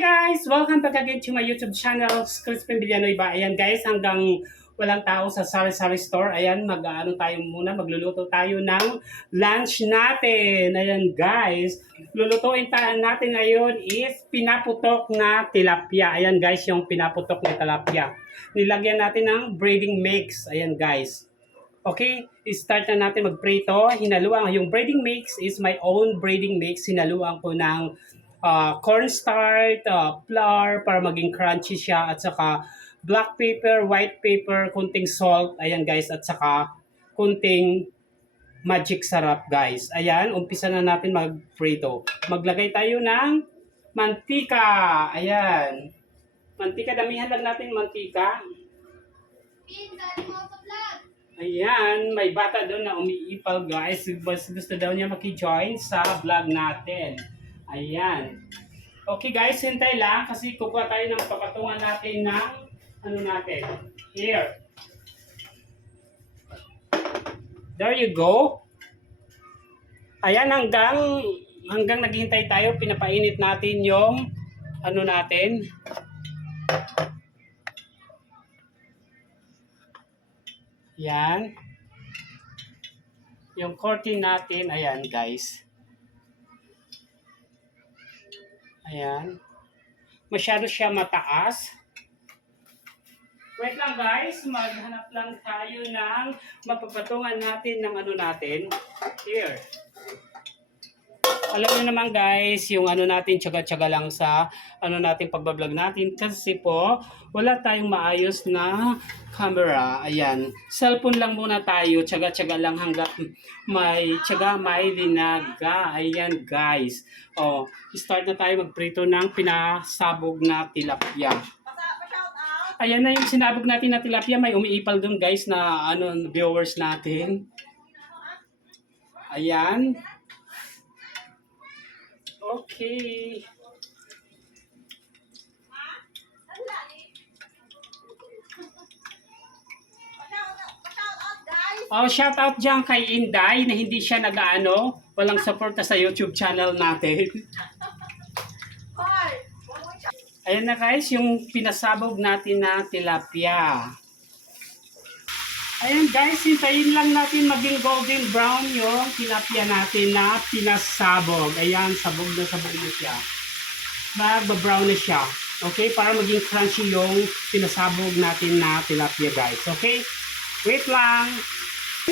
guys! Welcome back again to my YouTube channel, Crispin Villanoy ba? Ayan guys, hanggang walang tao sa sari-sari store. Ayan, mag-ano tayo muna, magluluto tayo ng lunch natin. Ayan guys, lulutuin tayo natin ngayon is pinaputok na tilapia. Ayan guys, yung pinaputok na tilapia. Nilagyan natin ng breading mix. Ayan guys. Okay, start na natin magprito. Hinaluan, yung breading mix is my own breading mix. Hinaluan ko ng uh, cornstarch, uh, flour para maging crunchy siya at saka black pepper, white pepper, kunting salt, ayan guys, at saka kunting magic sarap guys. Ayan, umpisa na natin magprito. Maglagay tayo ng mantika. Ayan. Mantika, damihan lang natin mantika. Ayan, may bata doon na umiipal guys. Gusto daw niya maki-join sa vlog natin. Ayan. Okay guys, hintay lang kasi kukuha tayo ng papatungan natin ng ano natin. Here. There you go. Ayan, hanggang hanggang naghihintay tayo, pinapainit natin yung ano natin. Yan. Yung curtain natin, ayan guys. Ayan. Masyado siya mataas. Wait lang guys, maghanap lang tayo ng mapapatungan natin ng ano natin. Here. Alam niyo naman guys, yung ano natin, tsaga-tsaga lang sa ano natin pagbablog natin kasi po wala tayong maayos na camera. Ayan. Cellphone lang muna tayo, tsaga-tsaga lang hanggat may tsaga, may linaga. Ayan guys. Oh, start na tayo magprito ng pinasabog na tilapia. Ayan na yung sinabog natin na tilapia. May umiipal dun guys na ano viewers natin. Ayan. Okay. Oh, shout out dyan kay Inday na hindi siya nag-ano, walang suporta sa YouTube channel natin. Ayan na guys, yung pinasabog natin na tilapia. Ayan guys, hintayin lang natin maging golden brown yung tilapia natin na pinasabog. Ayan, sabog na sabog na siya. Magba-brown na siya. Okay, para maging crunchy yung pinasabog natin na tilapia guys. Okay, wait lang.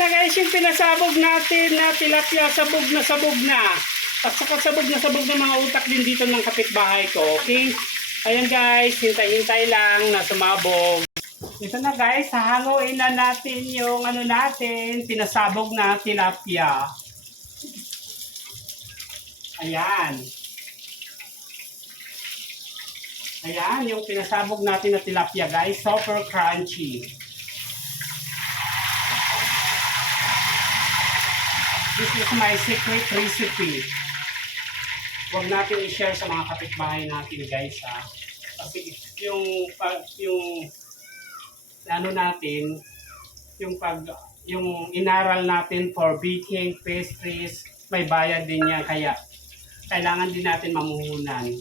Na guys, yung pinasabog natin na tilapia, sabog na sabog na. At saka sabog na sabog na mga utak din dito ng kapitbahay ko. Okay, ayan guys, hintay-hintay lang na sumabog. Ito na guys, hahanguin na natin yung ano natin, pinasabog na tilapia. Ayan. Ayan, yung pinasabog natin na tilapia guys, super crunchy. This is my secret recipe. Huwag natin i-share sa mga kapitbahay natin guys ha. Kasi yung, yung ano natin, yung pag yung inaral natin for baking, pastries, may bayad din yan. Kaya kailangan din natin mamuhunan.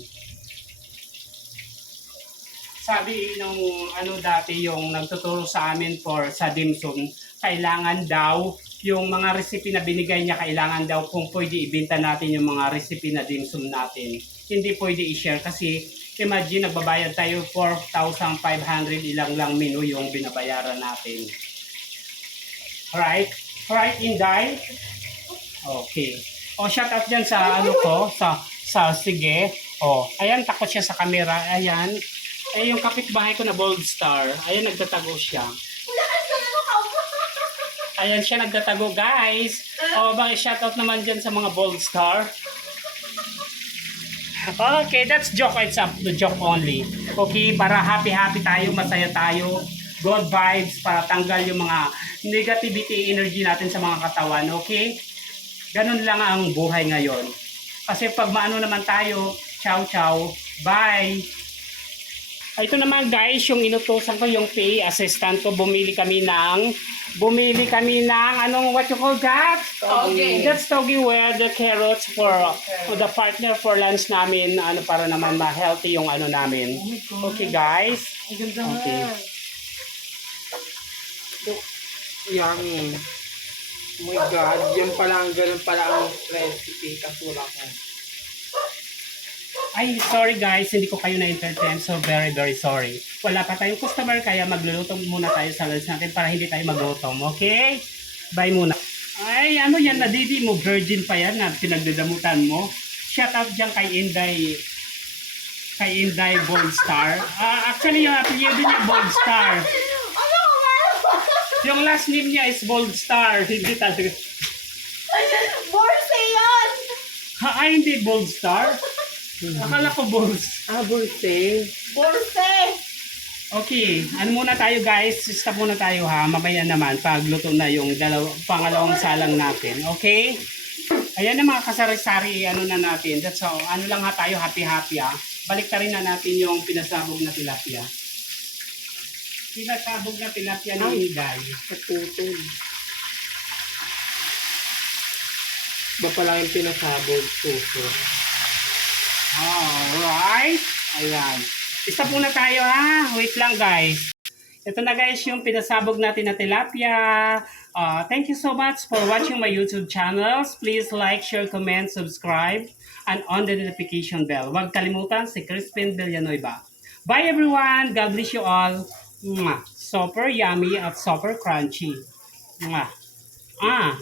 Sabi nung ano dati yung nagtuturo sa amin for sa dimsum, kailangan daw yung mga recipe na binigay niya, kailangan daw kung pwede ibenta natin yung mga recipe na dimsum natin. Hindi pwede i-share kasi imagine nagbabayad tayo 4,500 ilang lang menu yung binabayaran natin. Right? Right, Inday? Okay. O, shout out dyan sa ano ko, sa, sa sige. O, ayan, takot siya sa camera. Ayan. Eh, yung kapitbahay ko na Bold Star. Ayan, nagtatago siya. Ayan siya nagtatago, guys. O, bakit shout out naman dyan sa mga Bold Star? Okay, that's joke. It's up to joke only. Okay, para happy-happy tayo, masaya tayo. Good vibes para tanggal yung mga negativity energy natin sa mga katawan. Okay? Ganun lang ang buhay ngayon. Kasi pag maano naman tayo, ciao ciao, bye! Ito naman guys, yung inutusan ko yung pay assistant ko, bumili kami ng, bumili kami ng, anong, what you call that? Toge. That's togi with the carrots for, for the partner for lunch namin, ano, para naman ma-healthy yung ano namin. Okay guys? Okay. Yummy. Oh my God, yan pala ang ganun pala ang recipe. Kasula ko. Ay, sorry guys, hindi ko kayo na-entertain. So, very, very sorry. Wala pa tayong customer, kaya magluluto muna tayo sa lunch natin para hindi tayo magutom. Okay? Bye muna. Ay, ano yan, nadidi mo, virgin pa yan na pinagdadamutan mo. Shout out dyan kay Inday, kay Inday Gold Star. Ah, actually, yung apelyido niya Gold Star. Ano? Yung last name niya is Gold Star. Hindi talaga. Borse yan! Ha, ay, hindi Gold Star? Akala ko Bulls. Ah, bulte. Borse! Okay, ano muna tayo guys? Stop muna tayo ha. Mamaya naman pag luto na yung dalaw pangalawang salang natin. Okay? Ayan na mga kasari-sari, ano na natin. That's all. Ano lang ha tayo, happy-happy ha. Balik rin na natin yung pinasabog na tilapia. Pinasabog na tilapia ni Inday. Naputol. Ba pala yung pinasabog suso? Alright. Ayan. Stop muna tayo ha. Wait lang guys. Ito na guys yung pinasabog natin na tilapia. Uh, thank you so much for watching my YouTube channels. Please like, share, comment, subscribe, and on the notification bell. Huwag kalimutan si Crispin Villanueva. Bye everyone. God bless you all. Mwah. Super yummy at super crunchy. Mwah. Ah.